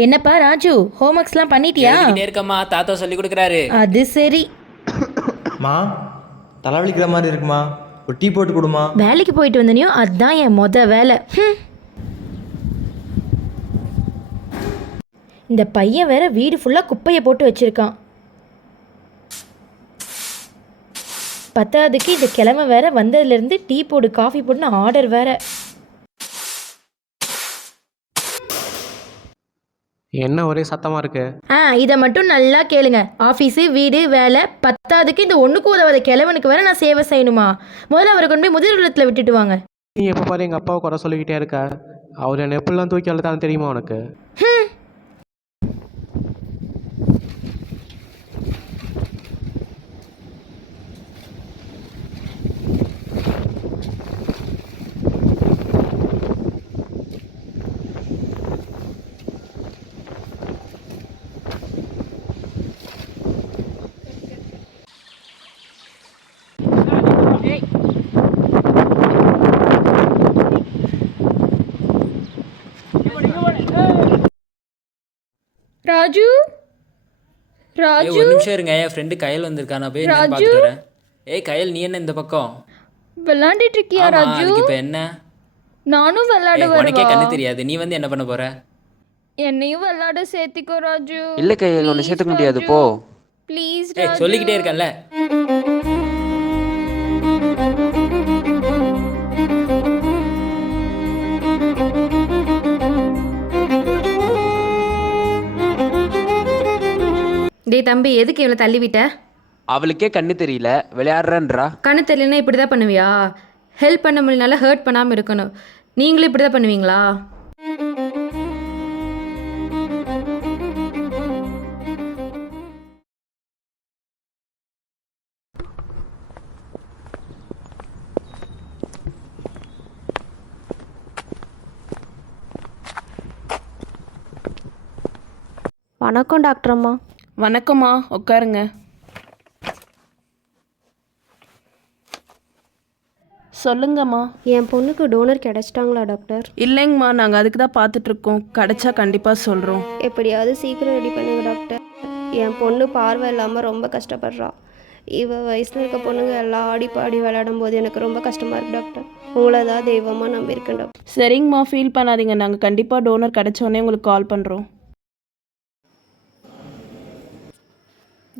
என்னப்பா ராஜு, ஹோம்ஒர்க்ஸ்லாம் பண்ணிட்டியா? எழுதிக்கிட்டே இருக்கம்மா, தாத்தா சொல்லி கொடுக்குறாரு. அது சரி. மா, தலைவலிக்கிற மாதிரி இருக்குமா, ஒரு டீ போட்டு கொடுமா. வேலைக்கு போயிட்டு வந்தனியோ, அதுதான் என் வேலை. இந்த பையன் வேற வீடு ஃபுல்லாக குப்பையை போட்டு வச்சிருக்கான். பத்தாவதுக்கு இந்த கிழமை வேற வந்ததுலேருந்து டீ போடு காஃபி போடுன்னு ஆர்டர் வேற. என்ன ஒரே சத்தமா இருக்கு? இதை மட்டும் நல்லா கேளுங்க. ஆஃபீஸு, வீடு, வேலை, பத்தாவதுக்கு இந்த ஒன்றுக்கு உதவாத கிழவனுக்கு வேற நான் சேவை செய்யணுமா? முதல்ல அவரை கொண்டு போய் முதிர்வுலத்தில் விட்டுட்டு வாங்க. நீ எப்போ பாரு எங்கள் அப்பாவை குறை சொல்லிக்கிட்டே இருக்க. அவர் என்னை எப்படிலாம் தூக்கி அழுத்தான்னு தெரியுமா உனக்கு? ராஜு, ராஜு, ஒரு நிமிஷம் இருங்க, என் ஃப்ரெண்டு கயல் வந்திருக்கான், நான் போய் என்னன்னு பார்த்துட்டு வரேன். கயல், நீ என்ன இந்த பக்கம் விளையாண்டுட்டு இருக்கியா ராஜு? அதுக்கு இப்போ என்ன? நானும் விளையாட உனக்கே வரவா? கண்ணு தெரியாது, நீ வந்து என்ன பண்ண போற? என்னையும் விளையாட சேர்த்திக்கோ ராஜு. இல்ல கையில் ஒன்று சேர்த்துக்க முடியாது, போ. ப்ளீஸ் சொல்லிக்கிட்டே இருக்கேன்ல. டேய் தம்பி, எதுக்கு இவ்வளோ தள்ளிவிட்ட? அவளுக்கே கண்ணு தெரியல, விளையாடுறன்றா. கண்ணு தெரியலனா இப்படி தான் பண்ணுவியா? ஹெல்ப் பண்ண முடியலனால ஹர்ட் பண்ணாமல் இருக்கணும். நீங்களும் இப்படி தான் பண்ணுவீங்களா? வணக்கம் டாக்டர் அம்மா. வணக்கம்மா, உட்காருங்க. சொல்லுங்கம்மா. என் பொண்ணுக்கு டோனர் கிடைச்சிட்டாங்களா டாக்டர்? இல்லைங்கம்மா, நாங்கள் அதுக்கு தான் பார்த்துட்ருக்கோம். கிடைச்சா கண்டிப்பாக சொல்கிறோம். எப்படியாவது சீக்கிரம் ரெடி பண்ணுங்க டாக்டர். என் பொண்ணு பார்வை இல்லாமல் ரொம்ப கஷ்டப்படுறா. வயசில் இருக்க பொண்ணுங்க எல்லாம் ஆடி பாடி விளையாடும் போது எனக்கு ரொம்ப கஷ்டமாக இருக்குது டாக்டர். உங்களை தான் தெய்வமாக நம்பியிருக்கேன் டாக்டர். சரிங்கம்மா, ஃபீல் பண்ணாதீங்க. நாங்கள் கண்டிப்பாக டோனர் கிடைச்சோடனே உங்களுக்கு கால் பண்ணுறோம்.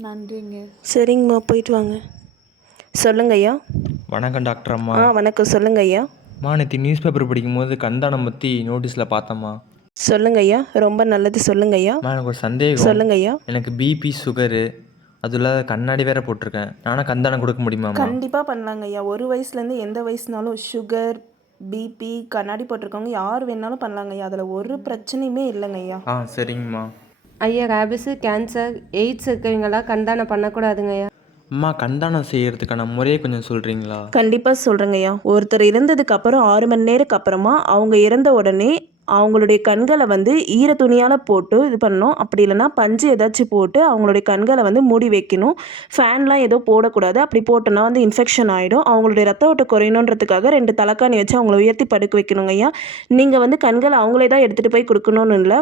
நன்றிங்க. சரிங்கம்மா, போயிட்டு வாங்க. சொல்லுங்க ஐயா. வணக்கம் டாக்டர் அம்மா. வணக்கம். சொல்லுங்க ஐயா. நேற்று நியூஸ் பேப்பர் படிக்கும்போது கண்தானம் பற்றி நோட்டீஸில் பார்த்தம்மா. சொல்லுங்க ஐயா. ரொம்ப நல்லது. சொல்லுங்க ஐயா. எனக்கு ஒரு சந்தேகம். சொல்லுங்க ஐயா. எனக்கு பிபி, சுகரு, அது இல்லாத கண்ணாடி வேற போட்டிருக்கேன். நானும் கண்தானம் கொடுக்க முடியுமா? கண்டிப்பாக பண்ணலாங்க ஐயா. ஒரு வயசுலேருந்து எந்த வயசுனாலும் சுகர், பிபி, கண்ணாடி போட்டிருக்கவங்க யார் வேணாலும் பண்ணலாங்க ஐயா. அதில் ஒரு பிரச்சனையுமே இல்லைங்க ஐயா. சரிங்கம்மா. ஐயா, ரேபிஸு, கேன்சர், எய்ட்ஸ் இருக்கவங்களாம் கண்தானம் பண்ணக்கூடாதுங்க ஐயா. அம்மா, கண்தானம் செய்யறதுக்கான முறையை கொஞ்சம் சொல்கிறீங்களா? கண்டிப்பாக சொல்கிறேங்க ஐயா. ஒருத்தர் இறந்ததுக்கு அப்புறம் 6 மணி நேரத்துக்கு அப்புறமா அவங்க இறந்த உடனே அவங்களுடைய கண்களை வந்து ஈர துணியால் போட்டு இது பண்ணணும். அப்படி இல்லைன்னா பஞ்சு ஏதாச்சும் போட்டு அவங்களுடைய கண்களை வந்து மூடி வைக்கணும். ஃபேன்லாம் ஏதோ போடக்கூடாது. அப்படி போட்டோன்னா வந்து இன்ஃபெக்ஷன் ஆகிடும். அவங்களுடைய ரத்த ஓட்டம் குறையணுன்றதுக்காக 2 தலைக்காணி வச்சு அவங்கள உயர்த்தி படுக்க வைக்கணுங்க ஐயா. நீங்கள் வந்து கண்களை அவங்களே தான் எடுத்துகிட்டு போய் கொடுக்கணும்னு இல்லை.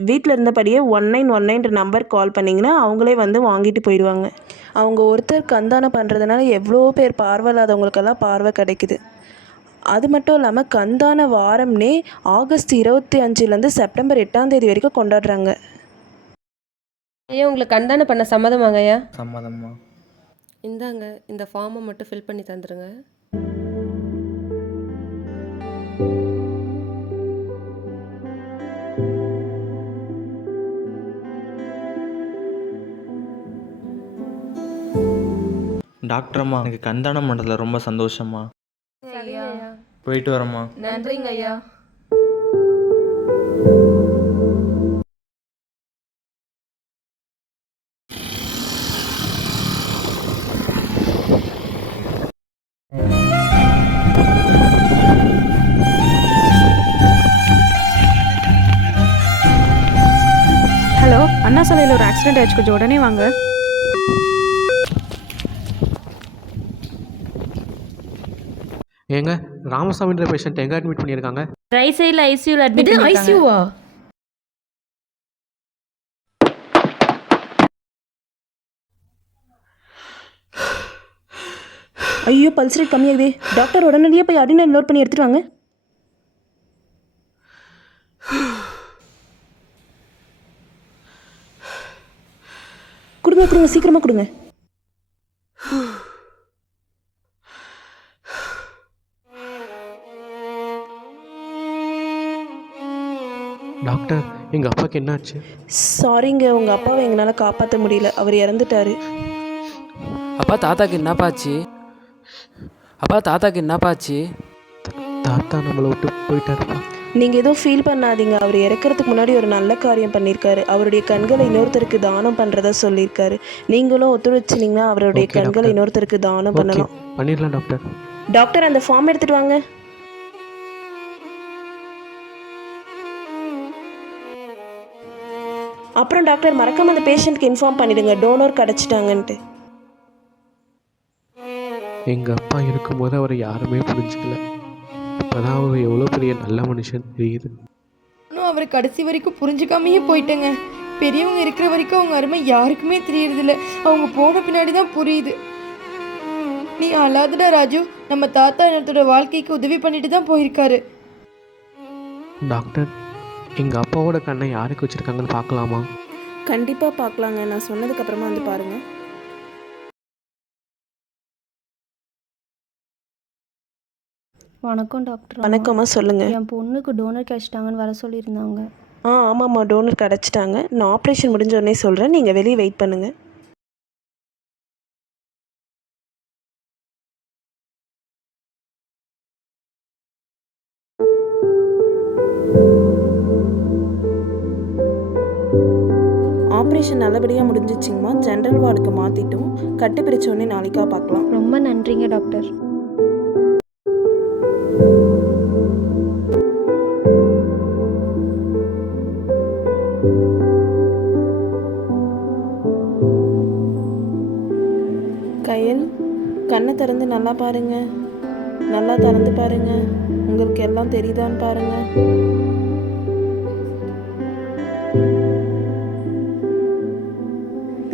வீட்டில் இருந்தபடியே 1919 நம்பர் கால் பண்ணிங்கன்னா அவங்களே வந்து வாங்கிட்டு போயிடுவாங்க. அவங்க ஒருத்தர் கண்தானம் பண்ணுறதுனால எவ்வளோ பேர் பார்வை இல்லாதவங்களுக்கெல்லாம் பார்வை கிடைக்குது. அது மட்டும் இல்லாமல் கண்தான வாரம்னே ஆகஸ்ட் 25லேருந்து செப்டம்பர் 8ஆம் தேதி வரைக்கும் கொண்டாடுறாங்க. ஐயா, உங்களுக்கு கண்தானம் பண்ண சம்மதமாங்க ஐயா? சம்மதம்மா. இந்தாங்க, இந்த ஃபார்மை மட்டும் ஃபில் பண்ணி தந்துடுங்க. டாக்டர் அம்மா, எனக்கு கண்தானம் பண்ணுறதுல ரொம்ப சந்தோஷம்மா. போயிட்டு வரேம்மா. நன்றிங்க ஐயா. ஹலோ அண்ணா சாலையில் ஒரு ஆக்சிடென்ட் ஆயிடுச்சு, கொஞ்சம் உடனே வாங்க. ஏங்க, ராமசாமின்ற பேஷண்ட் எங்கே அட்மிட் பண்ணியிருக்காங்க? ரைட் சைடில் ஐசியூவில் அட்மிட். ஐசியூவா? ஐயோ பல்ஸ் ரேட் கம்மியாகுதே. டாக்டர் உடனடியாக போய் அடினல் நோட் பண்ணி எடுத்துட்டு வாங்க. கொடுங்க கொடுங்க, சீக்கிரமாக கொடுங்க. டாக்டர் எங்கள் அப்பாவுக்கு என்னாச்சு? சாரிங்க, உங்கள் அப்பாவை எங்களால் காப்பாற்ற முடியல, அவர் இறந்துட்டாரு. அப்பா தாத்தாக்கு என்னப்பாச்சு? அப்பா தாத்தாக்கு என்னப்பாச்சு? தாத்தா நம்மளை விட்டு போயிட்டாருப்பா. நீங்கள் எதுவும் ஃபீல் பண்ணாதீங்க. அவர் இறக்கிறதுக்கு முன்னாடி ஒரு நல்ல காரியம் பண்ணியிருக்காரு. அவருடைய கண்களை இன்னொருத்தருக்கு தானம் பண்ணுறதா சொல்லியிருக்காரு. நீங்களும் ஒத்துழைச்சிங்கன்னா அவருடைய Okay, கண்களை டாக்டர். இன்னொருத்தருக்கு தானம் ஓகே பண்ணலாம். பண்ணிடலாம் டாக்டர். டாக்டர் அந்த ஃபார்ம் எடுத்துட்டு வாங்க. அப்புறம் டாக்டர் மறக்காம அந்த பேஷண்ட்க்கு இன்ஃபார்ம் பண்ணிடுங்க டோனர் கிடச்சிட்டாங்கன்ட்டு. எங்கள் அப்பா இருக்கும்போது அவரை யாருமே புரிஞ்சுக்கல. இப்போதான் அவர் எவ்வளோ பெரிய நல்ல மனுஷன் தெரியுது. இன்னும் அவர் கடைசி வரைக்கும் புரிஞ்சுக்காமையே போயிட்டேங்க. பெரியவங்க இருக்கிற வரைக்கும் அவங்க அருமை யாருக்குமே தெரியறதில்ல. அவங்க போன பின்னாடி தான் புரியுது. நீ அழாதடா ராஜு. நம்ம தாத்தா என்னத்தோட வாழ்க்கைக்கு உதவி பண்ணிட்டு தான் போயிருக்காரு. டாக்டர் எங்கள் அப்பாவோட கண்ணை யாருக்கு வச்சுருக்காங்கன்னு பார்க்கலாமா? கண்டிப்பாக பார்க்கலாங்க. நான் சொன்னதுக்கப்புறமா வந்து பாருங்கள். வணக்கம் டாக்டர். வணக்கம்மா, சொல்லுங்கள். என் பொண்ணுக்கு டோனர் கிடச்சிட்டாங்கன்னு வர சொல்லியிருந்தாங்க. ஆமாம்மா, டோனர் கிடச்சிட்டாங்க. நான் ஆப்ரேஷன் முடிஞ்ச உடனே சொல்கிறேன். நீங்கள் வெளியே வெயிட் பண்ணுங்கள். ஆப்ரேஷன் நல்லபடியாக முடிஞ்சிச்சிங்கம்மா. ஜென்ரல் வார்டுக்கு மாற்றிட்டோம். கட்டு பிரிச்ச உடனே நாளைக்கா பார்க்கலாம். ரொம்ப நன்றிங்க டாக்டர். கயல், கண்ணை திறந்து நல்லா பாருங்க. நல்லா திறந்து பாருங்க. உங்களுக்கு எல்லாம் தெரியுதான்னு பாருங்க.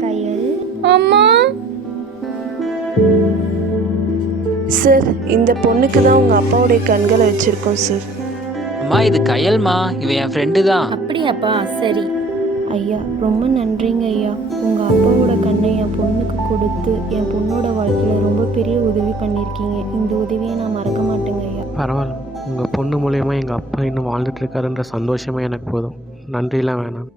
கயல். அம்மா சார், இந்த பொண்ணுக்கு தான் உங்கள் அப்பாவுடைய கண்களை வச்சுருக்கோம் சார். அம்மா இது கயல்மா, இவன் என் ஃப்ரெண்டு தான். அப்படியாப்பா, சரி. ஐயா ரொம்ப நன்றிங்க ஐயா. உங்கள் அப்பாவோட கண்ணை என் பொண்ணுக்கு கொடுத்து என் பொண்ணோட வாழ்க்கையில் ரொம்ப பெரிய உதவி பண்ணியிருக்கீங்க. இந்த உதவியை நான் மறக்க மாட்டேங்க ஐயா. பரவாயில்ல, உங்கள் பொண்ணு மூலயமா எங்கள் அப்பா இன்னும் வாழ்ந்துட்டுருக்காருன்ற சந்தோஷமே எனக்கு போதும். நன்றிலாம் வேணாம்.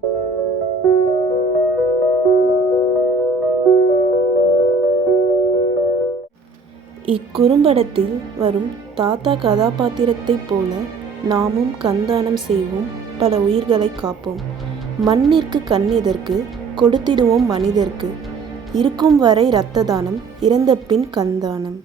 இக்குறும்படத்தில் வரும் தாத்தா கதாபாத்திரத்தைப் போல நாமும் கண்தானம் செய்வோம், பல உயிர்களை காப்போம். மண்ணிற்கு கண்ணெதற்கு, கொடுத்திடுவோம் மனிதர்க்கு. இருக்கும் வரை இரத்த தானம், இறந்த பின் கண்தானம்.